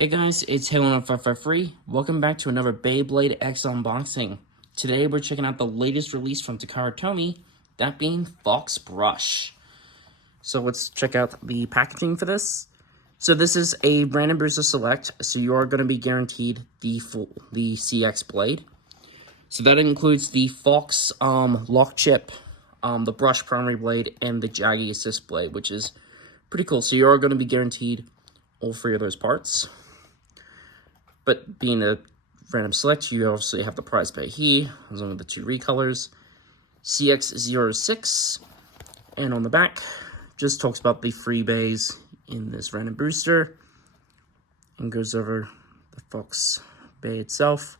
Hey guys, it's Halo553. Welcome back to another Beyblade X unboxing. Today we're checking out the latest release from Takara Tomy, that being Fox Brush. So let's check out the packaging for this. So this is a random booster select, so you are going to be guaranteed the CX blade. So that includes the Fox lock chip, the brush primary blade, and the Jaggy assist blade, which is pretty cool. So you are going to be guaranteed all three of those parts. But being a random select, you obviously have the prize pay here. There's only the two recolors. CX-06. And on the back, just talks about the free bays in this random booster. And goes over the Fox bay itself.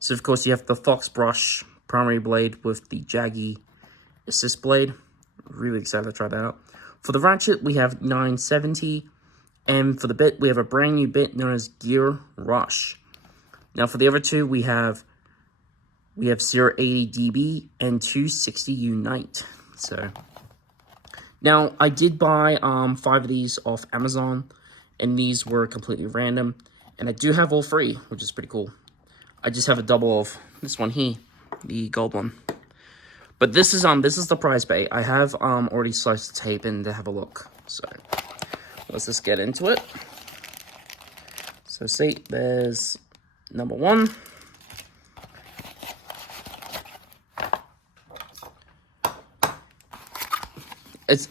So of course you have the Fox Brush primary blade with the Jaggy assist blade. Really excited to try that out. For the ratchet, we have 970. And for the bit, we have a brand new bit known as Gear Rush. Now for the other two, we have 080 dB and 260 Unite. So now I did buy 5 of these off Amazon, and these were completely random. And I do have all 3, which is pretty cool. I just have a double of this one here, the gold one. But this is the prize bait. I have already sliced the tape in to have a look. So let's just get into it. So see, there's number 1.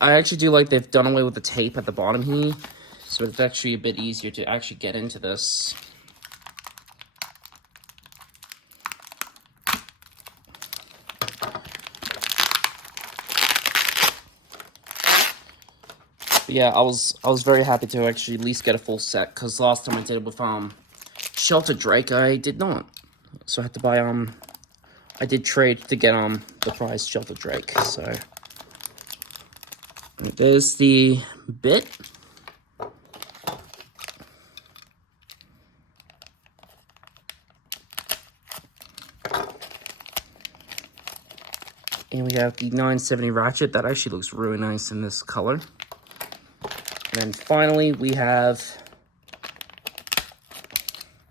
I actually do like they've done away with the tape at the bottom here, so it's actually a bit easier to actually get into this. But yeah, I was very happy to actually at least get a full set, because last time I did it with Shelter Drake, I did not. So I had to buy I did trade to get the prize Shelter Drake. So there's the bit. And we have the 970 ratchet. That actually looks really nice in this color. And then finally, we have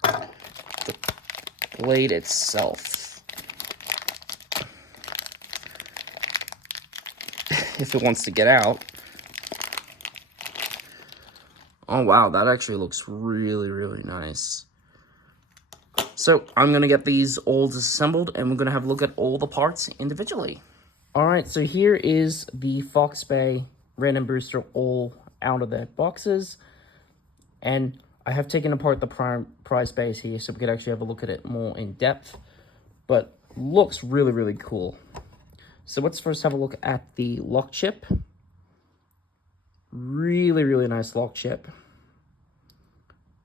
the blade itself. If it wants to get out. Oh wow, that actually looks really, really nice. So I'm going to get these all disassembled, and we're going to have a look at all the parts individually. Alright, so here is the Fox Bay random booster all out of their boxes. And I have taken apart the prize base here so we could actually have a look at it more in depth. But looks really, really cool. So let's first have a look at the lock chip. Really, really nice lock chip.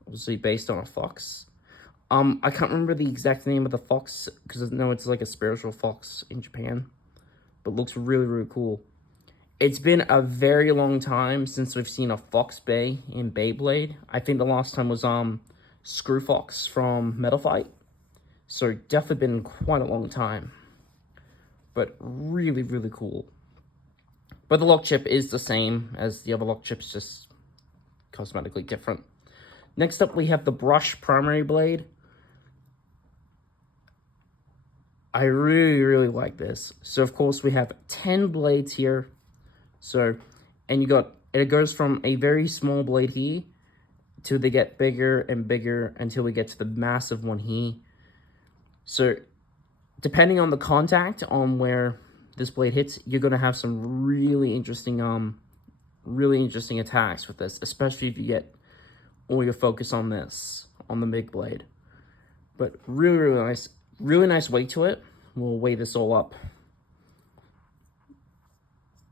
Obviously based on a fox. I can't remember the exact name of the fox, because I know it's like a spiritual fox in Japan. But looks really, really cool. It's been a very long time since we've seen a Fox Bay in Beyblade. I think the last time was Screw Fox from Metal Fight. So definitely been quite a long time. But really, really cool. But the lock chip is the same as the other lock chips, just cosmetically different. Next up, we have the brush primary blade. I really, really like this. So of course we have 10 blades here. So, and it goes from a very small blade here till they get bigger and bigger until we get to the massive one here. So, depending on the contact on where this blade hits, you're gonna have some really interesting attacks with this, especially if you get all your focus on this, on the big blade. But really, really nice weight to it. We'll weigh this all up.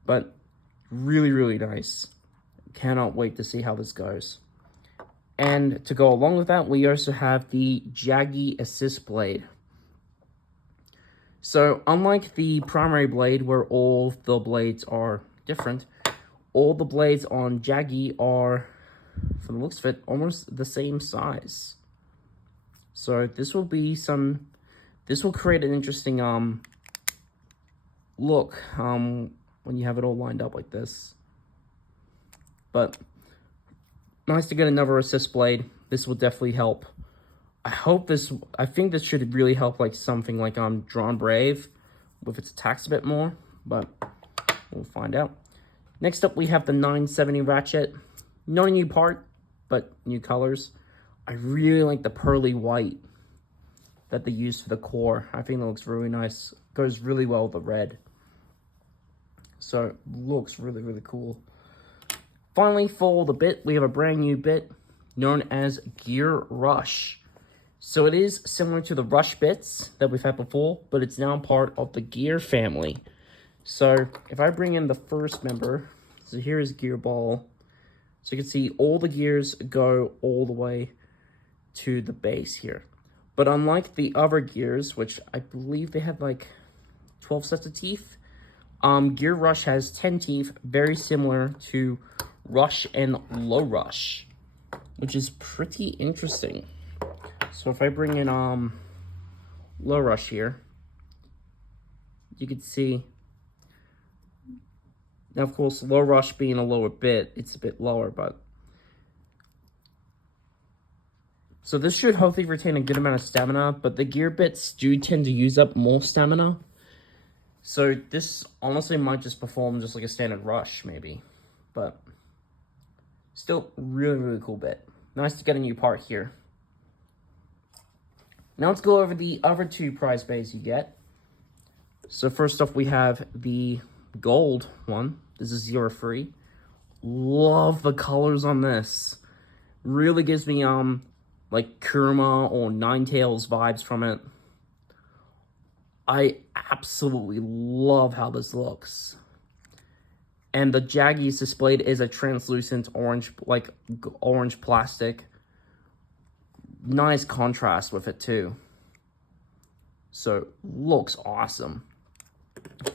But really, really nice. Cannot wait to see how this goes. And to go along with that, we also have the Jaggy assist blade. So unlike the primary blade where all the blades are different, all the blades on Jaggy are, from the looks of it, almost the same size. So this will create an interesting look when you have it all lined up like this. But Nice to get another assist blade. This will definitely help. I think this should really help like something like Drawn Brave with its attacks a bit more, but we'll find out. Next up we have the 970 ratchet. Not a new part, but new colors. I really like the pearly white that they used for the core. I think it looks really nice. Goes really well with the red. So looks really, really cool. Finally, for the bit, we have a brand new bit known as Gear Rush. So it is similar to the Rush bits that we've had before, but it's now part of the Gear family. So if I bring in the first member, so here is Gear Ball. So you can see all the gears go all the way to the base here. But unlike the other gears, which I believe they had like 12 sets of teeth, Gear Rush has 10 teeth, very similar to Rush and Low Rush, which is pretty interesting. So if I bring in Low Rush here, you can see, now of course Low Rush being a lower bit, it's a bit lower, but so this should hopefully retain a good amount of stamina, but the gear bits do tend to use up more stamina. So this honestly might just perform just like a standard Rush maybe, but still really, really cool bit. Nice to get a new part here. Now let's go over the other two prize bays you get. So first off, we have the gold one. This is 0-3. Love the colors on this. Really gives me like Kurama or Ninetales vibes from it. I absolutely love how this looks. And the Jaggies displayed is a translucent orange, like orange plastic. Nice contrast with it too. So looks awesome.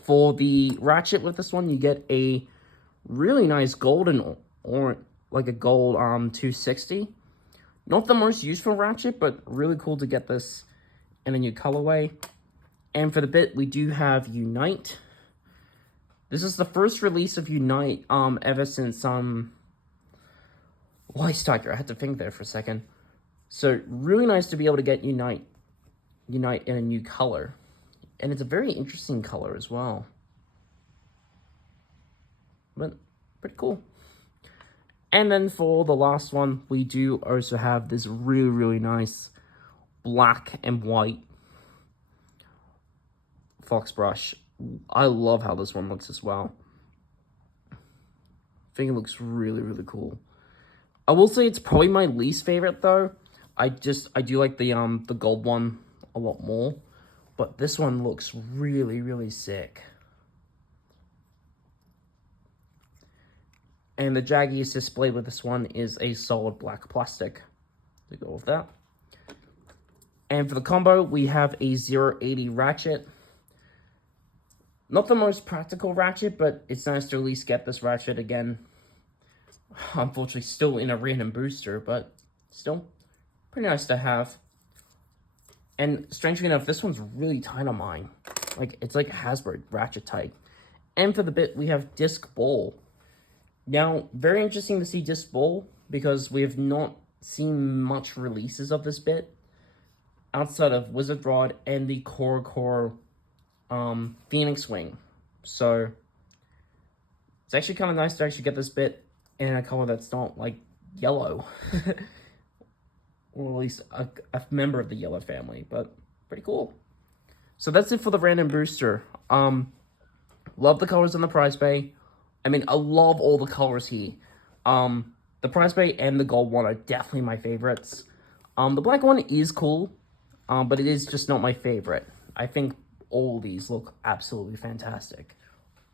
For the ratchet with this one, you get a really nice golden orange, like a gold 260. Not the most useful ratchet, but really cool to get this in a new colorway. And for the bit, we do have Unite. This is the first release of Unite ever since Ice Tiger. I had to think there for a second. So really nice to be able to get Unite in a new color. And it's a very interesting color as well. But pretty cool. And then for the last one, we do also have this really, really nice black and white Fox brush. I love how this one looks as well. I think it looks really, really cool. I will say it's probably my least favorite though. I do like the gold one a lot more, but this one looks really, really sick. And the Jaggies displayed with this one is a solid black plastic to go with that. And for the combo, we have a 080 ratchet. Not the most practical ratchet, but it's nice to at least get this ratchet again. Unfortunately, still in a random booster, but still pretty nice to have. And strangely enough, this one's really tight on mine. Like, it's like Hasbro ratchet tight. And for the bit, we have Disc Ball. Now, very interesting to see Disc Ball, because we have not seen much releases of this bit outside of Wizard Rod and the Core Phoenix Wing. So it's actually kind of nice to actually get this bit in a color that's not like yellow. Or at least a member of the yellow family, but pretty cool. So that's it for the random booster. Love the colors on the prize bay. I mean, I love all the colors here. The prize bay and the gold one are definitely my favorites. The black one is cool, but it is just not my favorite. I think all these look absolutely fantastic.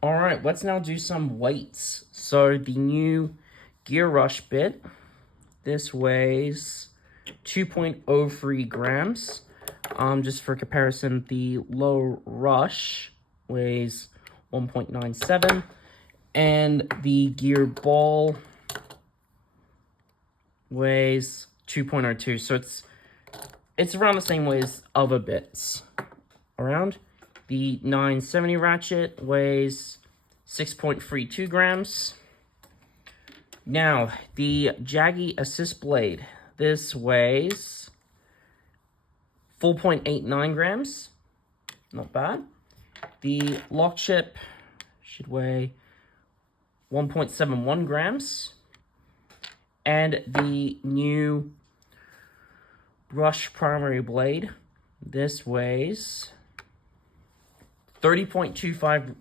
All right, let's now do some weights. So the new Gear Rush bit, this weighs 2.03 grams. Just for comparison, the Low Rush weighs 1.97, and the Gear Ball weighs 2.02. So it's around the same weight as other bits around. The 970 ratchet weighs 6.32 grams. Now, the Jaggy Assist Blade. This weighs 4.89 grams. Not bad. The Lock Chip should weigh 1.71 grams. And the new Brush Primary Blade. This weighs 30.25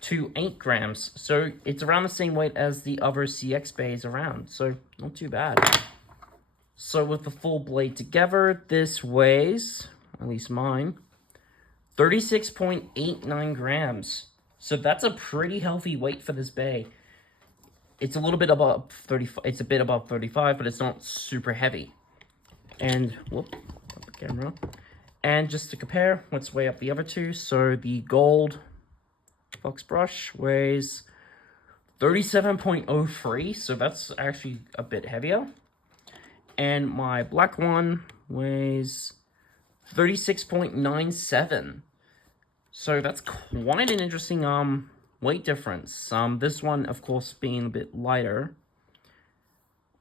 to 8 grams. So it's around the same weight as the other CX bays around. So not too bad. So with the full blade together, this weighs, at least mine, 36.89 grams. So that's a pretty healthy weight for this bay. It's a little bit above 35. It's a bit above 35, but it's not super heavy. And whoop, the camera. And just to compare, let's weigh up the other two. So the gold Fox brush weighs 37.03, so that's actually a bit heavier. And my black one weighs 36.97. So that's quite an interesting weight difference. This one, of course, being a bit lighter.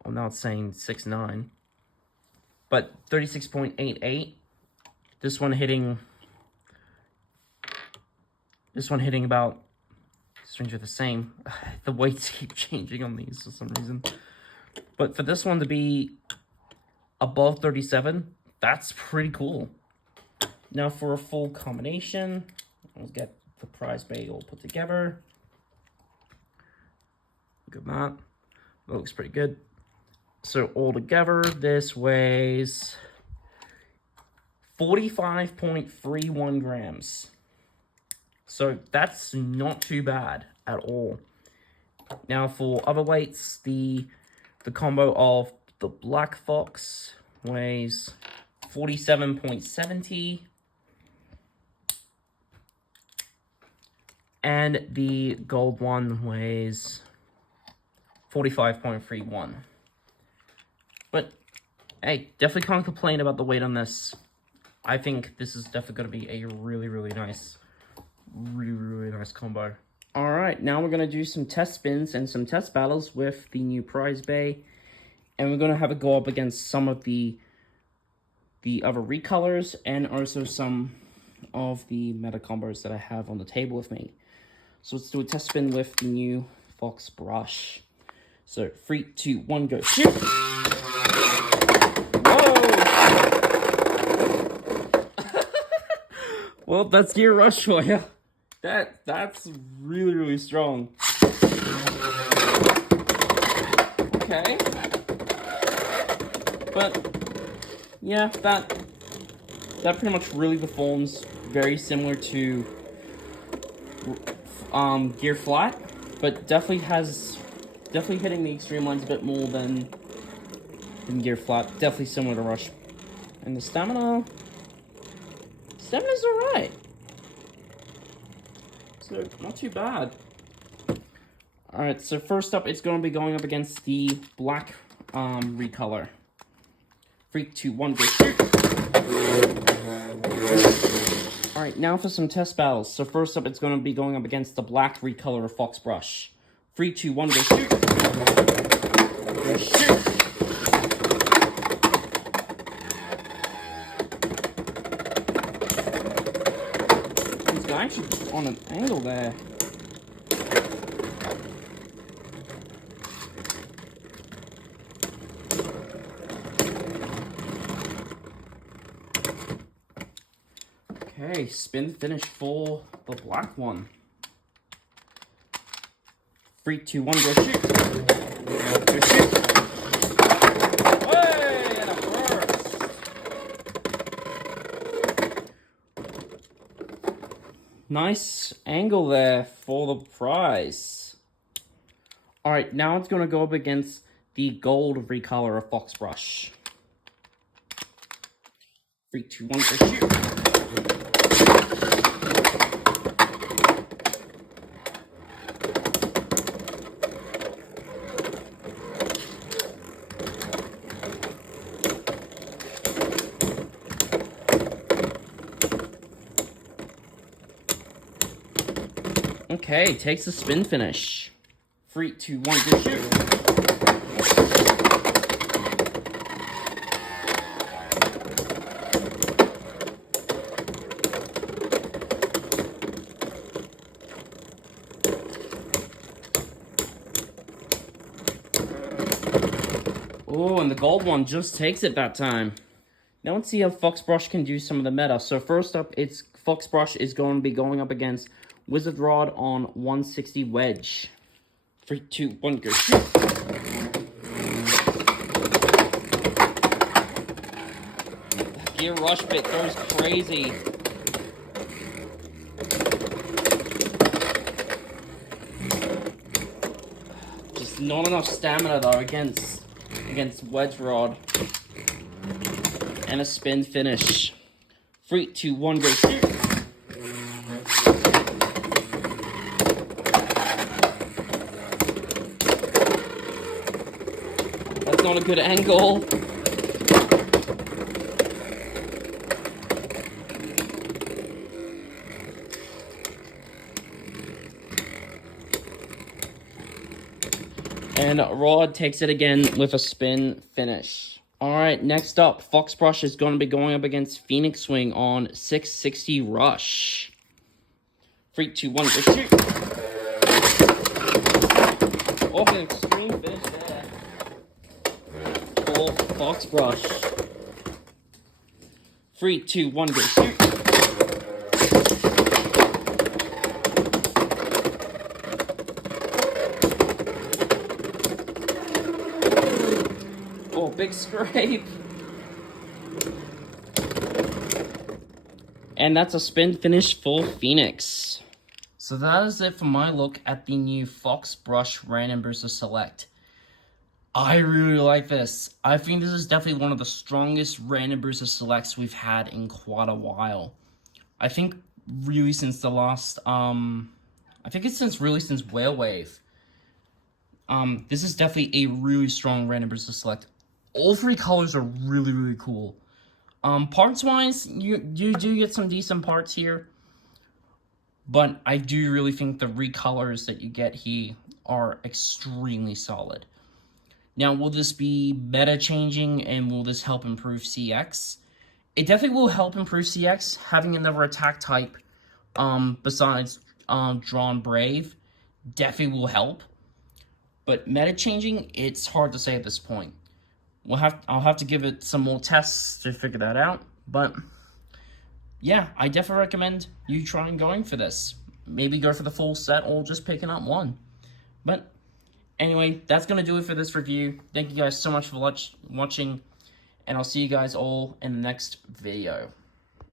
I'm not saying 6'9", but 36.88. This one hitting about, strangely the same. The weights keep changing on these for some reason. But for this one to be above 37, that's pretty cool. Now for a full combination, let's get the prize bay all put together. Look at that. That looks pretty good. So all together, this weighs 45.31 grams. So that's not too bad at all. Now for other weights, the combo of the Black Fox weighs 47.70. And the gold one weighs 45.31. But hey, definitely can't complain about the weight on this. I think this is definitely going to be a really nice combo. Alright, now we're going to do some test spins and some test battles with the new prize bay. And we're going to have it go up against some of the other recolors and also some of the meta combos that I have on the table with me. So let's do a test spin with the new Fox brush. So 3, 2, 1, go. Shoot! Well, that's Gear Rush for you. That's really strong. Okay. But yeah, that pretty much really performs very similar to Gear Flat, but definitely hitting the extreme lines a bit more than Gear Flat. Definitely similar to Rush. And the stamina. Stamina's alright. So, not too bad. Alright, so first up, it's going to be going up against the black recolor. 3, 2, 1, go shoot! Alright, now for some test battles. So first up, it's going to be going up against the black recolor of Fox brush. 3, 2, 1, go shoot! Go shoot! Actually on an angle there. Okay, spin finish for the black one. 3, 2, 1, go shoot. Go shoot. Way, and a burst. Nice angle there for the prize. Alright, now it's going to go up against the gold recolor of Fox brush. 3, 2, 1, go shoot. Okay, takes the spin finish 3, 2, 1, go shoot. Oh, and the gold one just takes it that time. Now let's see how Fox Brush can do some of the meta. So first up, it's Fox Brush is going to be going up against Wizard Rod on 160 Wedge. 3, 2, 1, go shoot. Gear Rush bit goes crazy. Just not enough stamina though against Wedge Rod. And a spin finish. 3, 2, 1, go shoot. That's not a good angle. And Rod takes it again with a spin finish. Alright, next up, Fox Brush is going to be going up against Phoenix Swing on 660 Rush. 3, 2, 1, go shoot. Oh, an extreme finish there. For Fox Brush. 3, 2, 1, go shoot. Oh, big scrape. And that's a spin finish for Phoenix. So that is it for my look at the new Fox Brush Random Booster Select. I really like this. I think this is definitely one of the strongest Random Booster Selects we've had in quite a while. I think really since the last, I think it's since Whale Wave. This is definitely a really strong Random Booster Select. All three colors are really, really cool. Parts-wise, you do get some decent parts here. But I do really think the recolors that you get here are extremely solid. Now, will this be meta changing and will this help improve CX? It definitely will help improve CX, having another attack type besides Drawn Brave definitely will help. But meta changing, it's hard to say at this point. I'll have to give it some more tests to figure that out. But yeah, I definitely recommend you trying going for this. Maybe go for the full set or just picking up one. But anyway, that's going to do it for this review. Thank you guys so much for watching, and I'll see you guys all in the next video.